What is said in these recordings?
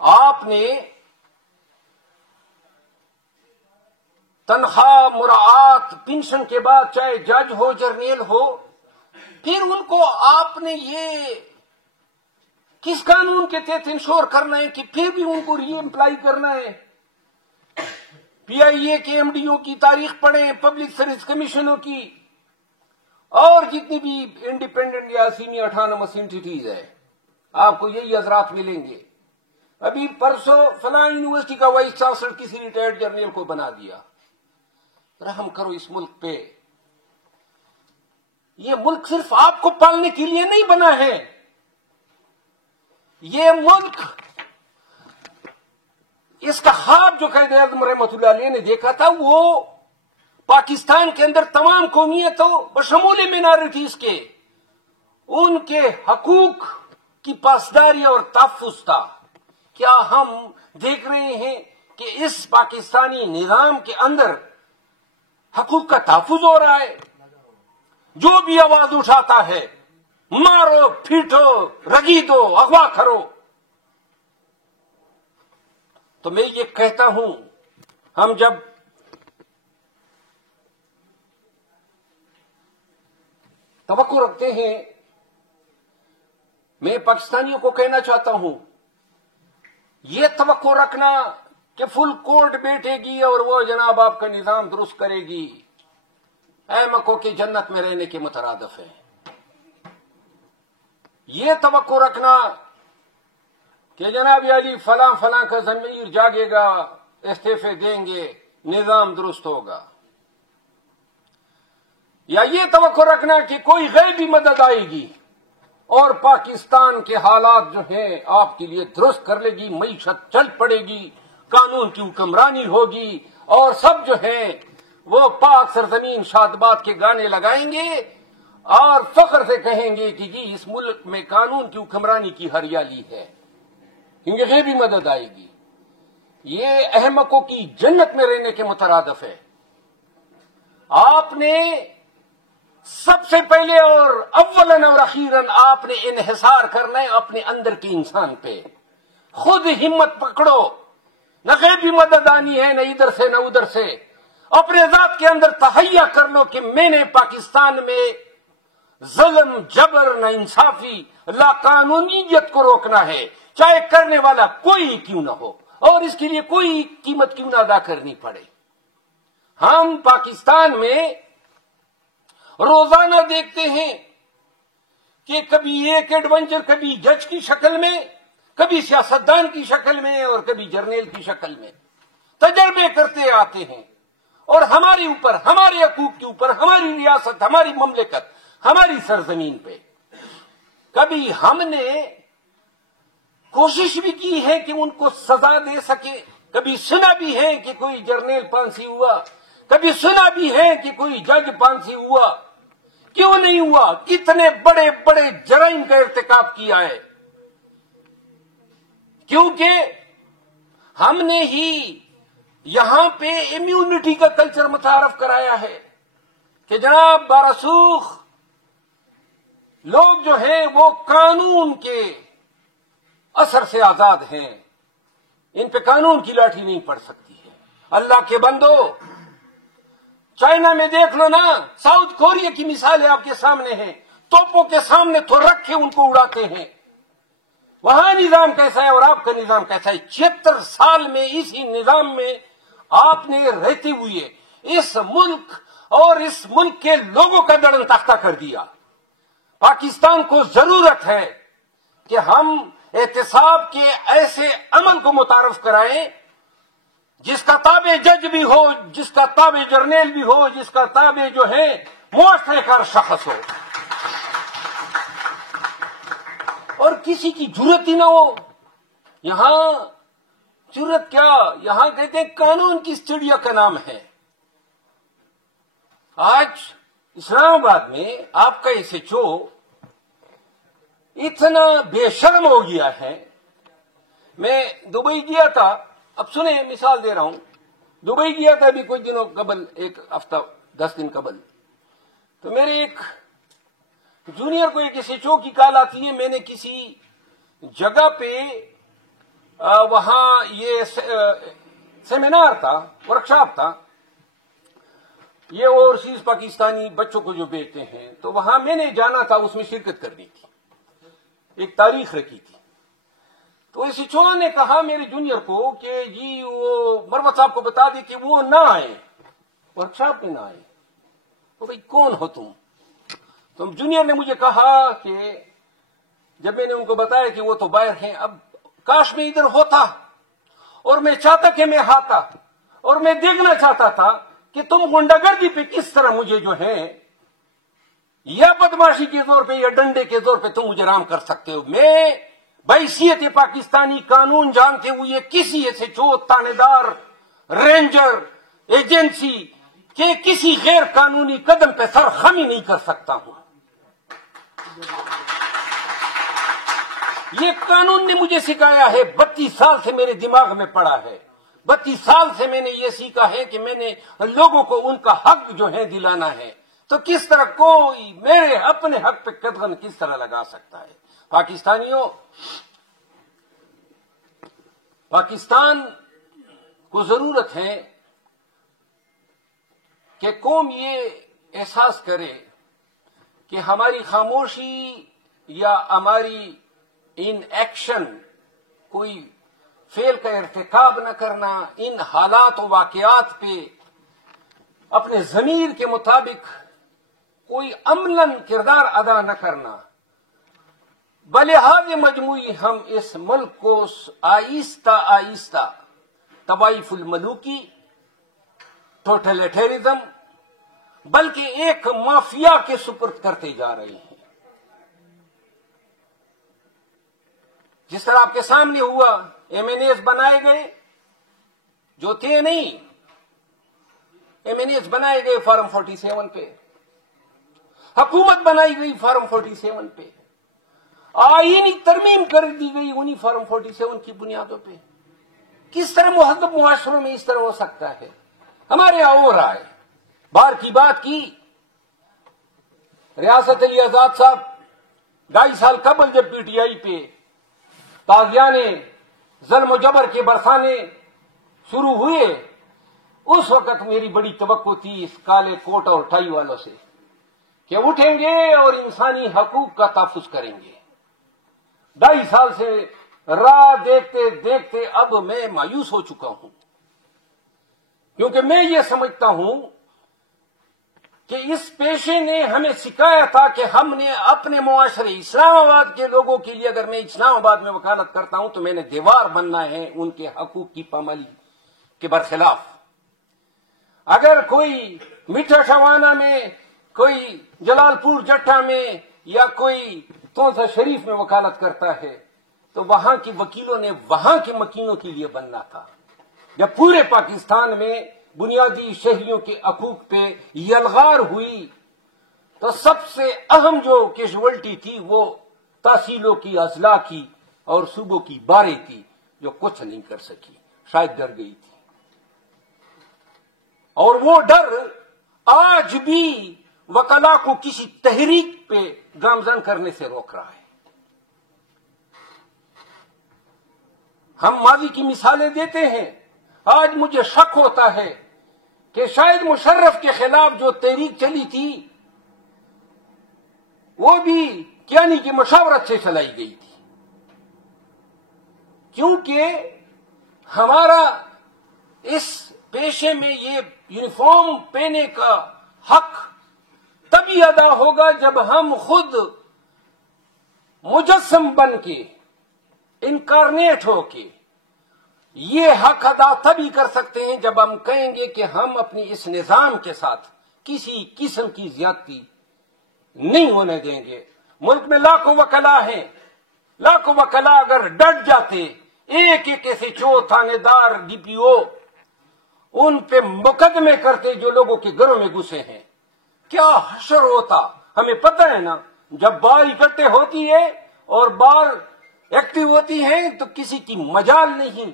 آپ نے تنخواہ مراعات پینشن کے بعد چاہے جج ہو جرنیل ہو، پھر ان کو آپ نے یہ کس قانون کے تحت انشور کرنا ہے کہ پھر بھی ان کو ری امپلائی کرنا ہے؟ پی آئی اے کے ایم ڈی او کی تاریخ پڑھیں، پبلک سروس کمیشنوں کی، اور جتنی بھی انڈیپینڈنٹ یا سیمی اٹانومس انٹیٹیز ہے، آپ کو یہی حضرات ملیں گے۔ ابھی پرسوں فلاں یونیورسٹی کا وائس چانسلر کسی ریٹائرڈ جرنیل کو بنا دیا۔ رحم کرو اس ملک پہ، یہ ملک صرف آپ کو پالنے کے لیے نہیں بنا ہے، یہ ملک، اس کا خواب جو قائد اعظم رحمۃ اللہ علیہ نے دیکھا تھا، وہ پاکستان کے اندر تمام قومیتوں بشمول مینارٹیز کے ان کے حقوق کی پاسداری اور تحفظ تھا۔ کیا ہم دیکھ رہے ہیں کہ اس پاکستانی نظام کے اندر حقوق کا تحفظ ہو رہا ہے؟ جو بھی آواز اٹھاتا ہے، مارو پیٹو رگیدو اغوا کرو، تو میں یہ کہتا ہوں، ہم جب توقع رکھتے ہیں، میں پاکستانیوں کو کہنا چاہتا ہوں، یہ توقع رکھنا کہ فل کورٹ بیٹھے گی اور وہ جناب آپ کا نظام درست کرے گی، احمقوں کی جنت میں رہنے کے مترادف ہے۔ یہ توقع رکھنا کہ جناب علی فلاں فلاں کا ضمیر جاگے گا، استعفے دیں گے، نظام درست ہوگا، یا یہ توقع رکھنا کہ کوئی غیبی مدد آئے گی اور پاکستان کے حالات جو ہیں آپ کے لیے درست کر لے گی، معیشت چل پڑے گی، قانون کی حکمرانی ہوگی، اور سب جو ہیں وہ پاک سرزمین شادباد کے گانے لگائیں گے اور فخر سے کہیں گے کہ جی اس ملک میں قانون کی حکمرانی کی ہریالی ہے، کیونکہ غیبی مدد آئے گی۔ یہ احمقوں کی جنت میں رہنے کے مترادف ہے۔ آپ نے سب سے پہلے اور اولاً اور اخیراً آپ نے انحصار کرنا ہے اپنے اندر کے انسان پہ۔ خود ہمت پکڑو، نہ غیبی مدد آنی ہے، نہ ادھر سے نہ ادھر سے۔ اپنے ذات کے اندر تہیہ کر لو کہ میں نے پاکستان میں ظلم، جبر، نا انصافی، لا قانونیت کو روکنا ہے، چاہے کرنے والا کوئی کیوں نہ ہو، اور اس کے لیے کوئی قیمت کیوں نہ ادا کرنی پڑے۔ ہم پاکستان میں روزانہ دیکھتے ہیں کہ کبھی ایک ایڈونچر، کبھی جج کی شکل میں، کبھی سیاستدان کی شکل میں، اور کبھی جرنیل کی شکل میں تجربے کرتے آتے ہیں، اور ہمارے اوپر، ہمارے حقوق کے اوپر، ہماری ریاست، ہماری مملکت، ہماری سرزمین پہ کبھی ہم نے کوشش بھی کی ہے کہ ان کو سزا دے سکے، کبھی سنا بھی ہے کہ کوئی جرنیل پھانسی ہوا، کبھی سنا بھی ہے کہ کوئی جج پھانسی ہوا۔ کیوں نہیں ہوا؟ کتنے بڑے بڑے جرائم کا ارتکاب کیا ہے، کیونکہ ہم نے ہی یہاں پہ امیونٹی کا کلچر متعارف کرایا ہے کہ جناب بارسوخ لوگ جو ہیں وہ قانون کے اثر سے آزاد ہیں، ان پہ قانون کی لاٹھی نہیں پڑ سکتی ہے۔ اللہ کے بندو، چائنا میں دیکھ لو نا، ساؤتھ کوریا کی مثالیں آپ کے سامنے ہیں، توپوں کے سامنے تو رکھ کے ان کو اڑاتے ہیں۔ وہاں نظام کیسا ہے اور آپ کا نظام کیسا ہے؟ 76 سال میں اسی نظام میں آپ نے رہتے ہوئے اس ملک اور اس ملک کے لوگوں کا دڑن تختہ کر دیا۔ پاکستان کو ضرورت ہے کہ ہم احتساب کے ایسے عمل کو متعارف کرائیں جس کا تابع جج بھی ہو، جس کا تابع جرنیل بھی ہو، جس کا تابع جو ہے معاشرے کا شخص ہو، اور کسی کی جرت ہی نہ ہو۔ یہاں جرت کیا، یہاں کہتے ہیں قانون کی چڑیا کا نام ہے۔ آج اسلام آباد میں آپ کا ایس ایچ او اتنا بے شرم ہو گیا ہے۔ میں دبئی گیا تھا، اب سنیں مثال دے رہا ہوں، دبئی گیا تھا ابھی کچھ دنوں قبل، ایک ہفتہ 10 دن قبل، تو میرے ایک جونیئر کو ایک ایس ایچ او کی کال آتی ہے، میں نے کسی جگہ پہ وہاں یہ سیمینار تھا، ورکشاپ تھا، یہ اوورسیز پاکستانی بچوں کو جو بیچتے ہیں، تو وہاں میں نے جانا تھا، اس میں شرکت کرنی تھی، ایک تاریخ رکھی تھی۔ تو اس ایچ او نے کہا میرے جونیئر کو کہ جی وہ مروت صاحب کو بتا دے کہ وہ نہ آئے، ورکشاپ میں نہ آئے۔ تو بھائی کون ہو تم؟ تو جونیئر نے مجھے کہا کہ جب میں نے ان کو بتایا کہ وہ تو باہر ہیں، اب کاش میں ادھر ہوتا اور میں چاہتا کہ میں آتا اور میں دیکھنا چاہتا تھا کہ تم غنڈہ گردی پہ کس طرح مجھے جو ہے یا بدماشی کے زور پہ یا ڈنڈے کے زور پہ تم مجھے رام کر سکتے ہو۔ میں بحیثیت پاکستانی قانون جانتے ہوئے کسی ایسے چو تانے دار رینجر ایجنسی کے کسی غیر قانونی قدم پہ سر خمی نہیں کر سکتا ہوں۔ یہ قانون نے مجھے سکھایا ہے، 32 سال سے میرے دماغ میں پڑا ہے، 32 سال سے میں نے یہ سیکھا ہے کہ میں نے لوگوں کو ان کا حق جو ہے دلانا ہے، تو کس طرح کوئی میرے اپنے حق پہ قدغن کس طرح لگا سکتا ہے؟ پاکستانیوں، پاکستان کو ضرورت ہے کہ قوم یہ احساس کرے کہ ہماری خاموشی یا ہماری ان ایکشن، کوئی فعل کا ارتکاب نہ کرنا، ان حالات و واقعات پہ اپنے ضمیر کے مطابق کوئی عملاً کردار ادا نہ کرنا، بلحاظ مجموعی ہم اس ملک کو آہستہ آہستہ طوائف الملوکی، ٹوٹلیٹیرزم، بلکہ ایک مافیا کے سپرد کرتے جا رہے ہیں۔ جس طرح آپ کے سامنے ہوا، ایم این ایز بنائے گئے جو تھے نہیں، ایم این ایز بنائے گئے فارم 47 پہ، حکومت بنائی گئی فارم 47 پہ، آئینی ترمیم کر دی گئی انہی فارم 47 کی بنیادوں پہ۔ کس طرح مہذب معاشروں میں اس طرح ہو سکتا ہے؟ ہمارے یہاں ہو رہا ہے۔ بار کی بات کی، ریاست علی آزاد صاحب 2.5 سال قبل جب پی ٹی آئی پہ تازیانے ظلم و جبر کے برسانے شروع ہوئے، اس وقت میری بڑی توقع تھی اس کالے کوٹ اور ٹائی والوں سے کہ اٹھیں گے اور انسانی حقوق کا تحفظ کریں گے۔ 2.5 سال سے راہ دیکھتے دیکھتے اب میں مایوس ہو چکا ہوں، کیونکہ میں یہ سمجھتا ہوں کہ اس پیشے نے ہمیں سکھایا تھا کہ ہم نے اپنے معاشرے اسلام آباد کے لوگوں کے لیے، اگر میں اسلام آباد میں وکالت کرتا ہوں تو میں نے دیوار بننا ہے ان کے حقوق کی پامالی کے برخلاف۔ اگر کوئی میٹھا شوانہ میں، کوئی جلال پور جٹھا میں یا کوئی تونسا شریف میں وکالت کرتا ہے تو وہاں کے وکیلوں نے وہاں کے مکینوں کے لیے بننا تھا۔ جب پورے پاکستان میں بنیادی شہریوں کے حقوق پہ یلغار ہوئی تو سب سے اہم جو کیجولٹی تھی وہ تحصیلوں کی، اضلاع کی اور صوبوں کی بارے تھی، جو کچھ نہیں کر سکی، شاید ڈر گئی تھی۔ اور وہ ڈر آج بھی وکلاء کو کسی تحریک پہ گامزن کرنے سے روک رہا ہے۔ ہم ماضی کی مثالیں دیتے ہیں، آج مجھے شک ہوتا ہے کہ شاید مشرف کے خلاف جو تحریک چلی تھی وہ بھی کیانی کی مشاورت سے چلائی گئی تھی، کیونکہ ہمارا اس پیشے میں یہ یونیفارم پہننے کا حق تبھی ادا ہوگا جب ہم خود مجسم بن کے، انکارنیٹ ہو کے، یہ حق ادا تبھی کر سکتے ہیں جب ہم کہیں گے کہ ہم اپنی اس نظام کے ساتھ کسی قسم کی زیادتی نہیں ہونے دیں گے۔ ملک میں لاکھوں وکلاء ہیں، لاکھوں وکلاء اگر ڈٹ جاتے، ایک ایک ایسے چو تھانے دار ڈی پی او ان پہ مقدمے کرتے جو لوگوں کے گھروں میں گھسے ہیں، کیا حشر ہوتا؟ ہمیں پتہ ہے نا، جب بار اکٹھے ہوتی ہے اور بار ایکٹیو ہوتی ہیں تو کسی کی مجال نہیں۔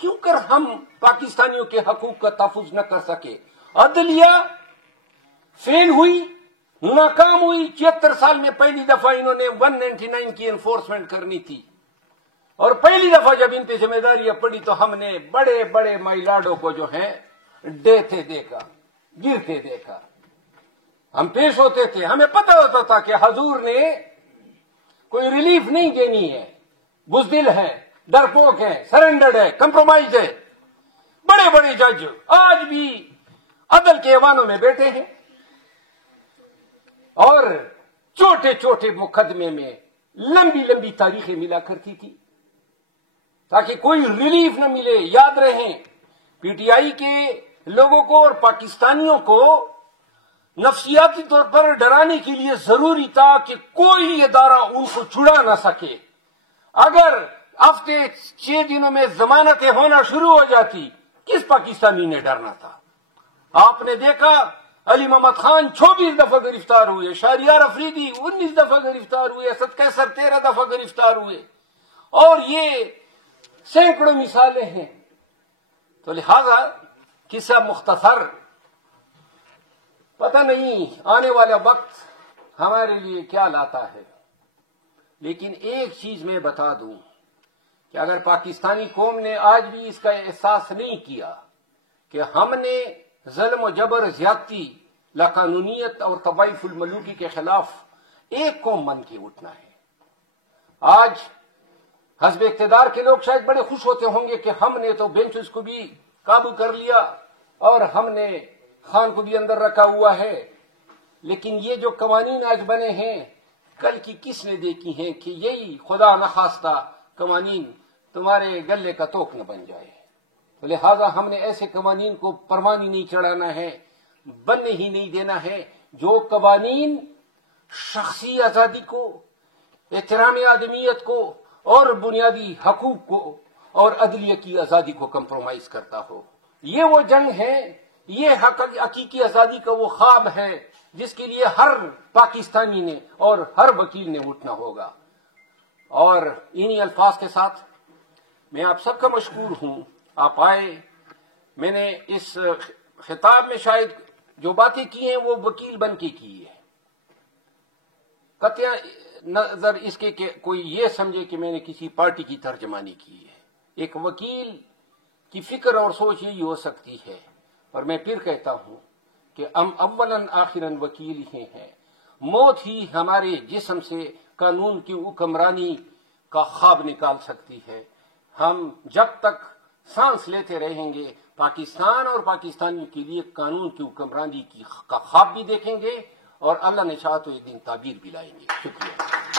کیوں کر ہم پاکستانیوں کے حقوق کا تحفظ نہ کر سکے؟ عدلیہ فیل ہوئی، ناکام ہوئی۔ 76 سال میں پہلی دفعہ انہوں نے 199 کی انفورسمنٹ کرنی تھی، اور پہلی دفعہ جب ان پہ ذمہ داریاں پڑی تو ہم نے بڑے بڑے مائلاڈوں کو جو ہے ڈیتے دیکھا، گرتے دیکھا. ہم پیش ہوتے تھے، ہمیں پتہ ہوتا تھا کہ حضور نے کوئی ریلیف نہیں دینی ہے، بزدل ہے، ڈرپوک ہے، سرنڈرڈ ہے، کمپرومائز ہے. بڑے بڑے جج آج بھی عدل کے ایوانوں میں بیٹھے ہیں اور چھوٹے چھوٹے مقدمے میں لمبی لمبی تاریخیں ملا کرتی تھی تاکہ کوئی ریلیف نہ ملے. یاد رہیں، پی ٹی آئی کے لوگوں کو اور پاکستانیوں کو نفسیاتی طور پر ڈرانے کے لیے ضروری تھا کہ کوئی ادارہ ان کو چھڑا نہ سکے. اگر ہفتے 6 دنوں میں ضمانتیں ہونا شروع ہو جاتی، کس پاکستانی نے ڈرنا تھا؟ آپ نے دیکھا علی محمد خان 24 دفعہ گرفتار ہوئے، شہریار افریدی 19 دفعہ گرفتار ہوئے، اسد قیصر 13 دفعہ گرفتار ہوئے، اور یہ سینکڑوں مثالیں ہیں. تو لہذا قصہ مختصر، پتہ نہیں آنے والا وقت ہمارے لیے کیا لاتا ہے، لیکن ایک چیز میں بتا دوں کہ اگر پاکستانی قوم نے آج بھی اس کا احساس نہیں کیا کہ ہم نے ظلم و جبر، زیادتی، لاقانونیت اور تبعیف الملوکی کے خلاف ایک قوم بن کے اٹھنا ہے. آج حزب اقتدار کے لوگ شاید بڑے خوش ہوتے ہوں گے کہ ہم نے تو بینچز کو بھی قابو کر لیا اور ہم نے خان کو بھی اندر رکھا ہوا ہے، لیکن یہ جو قوانین آج بنے ہیں، کل کی کس نے دیکھی ہیں کہ یہی خدا نخواستہ قوانین تمہارے گلے کا توک نہ بن جائے. تو لہذا ہم نے ایسے قوانین کو پروانی نہیں چڑھانا ہے، بننے ہی نہیں دینا ہے جو قوانین شخصی آزادی کو، احترام آدمیت کو اور بنیادی حقوق کو اور عدلیہ کی آزادی کو کمپرومائز کرتا ہو. یہ وہ جنگ ہے، یہ حقیقی آزادی کا وہ خواب ہے جس کے لیے ہر پاکستانی نے اور ہر وکیل نے اٹھنا ہوگا. اور انہی الفاظ کے ساتھ میں آپ سب کا مشکور ہوں، آپ آئے. میں نے اس خطاب میں شاید جو باتیں کی ہیں وہ وکیل بن کے کی ہے، قطع نظر اس کے کہ کوئی یہ سمجھے کہ میں نے کسی پارٹی کی ترجمانی کی ہے. ایک وکیل کی فکر اور سوچ یہی ہو سکتی ہے. اور میں پھر کہتا ہوں کہ ہم اولاً آخراً وکیل ہی ہیں. موت ہی ہمارے جسم سے قانون کی حکمرانی کا خواب نکال سکتی ہے. ہم جب تک سانس لیتے رہیں گے پاکستان اور پاکستانیوں کے لیے قانون کی حکمرانی کا خواب بھی دیکھیں گے اور اللہ نے چاہا تو ایک دن تعبیر بھی لائیں گے. شکریہ.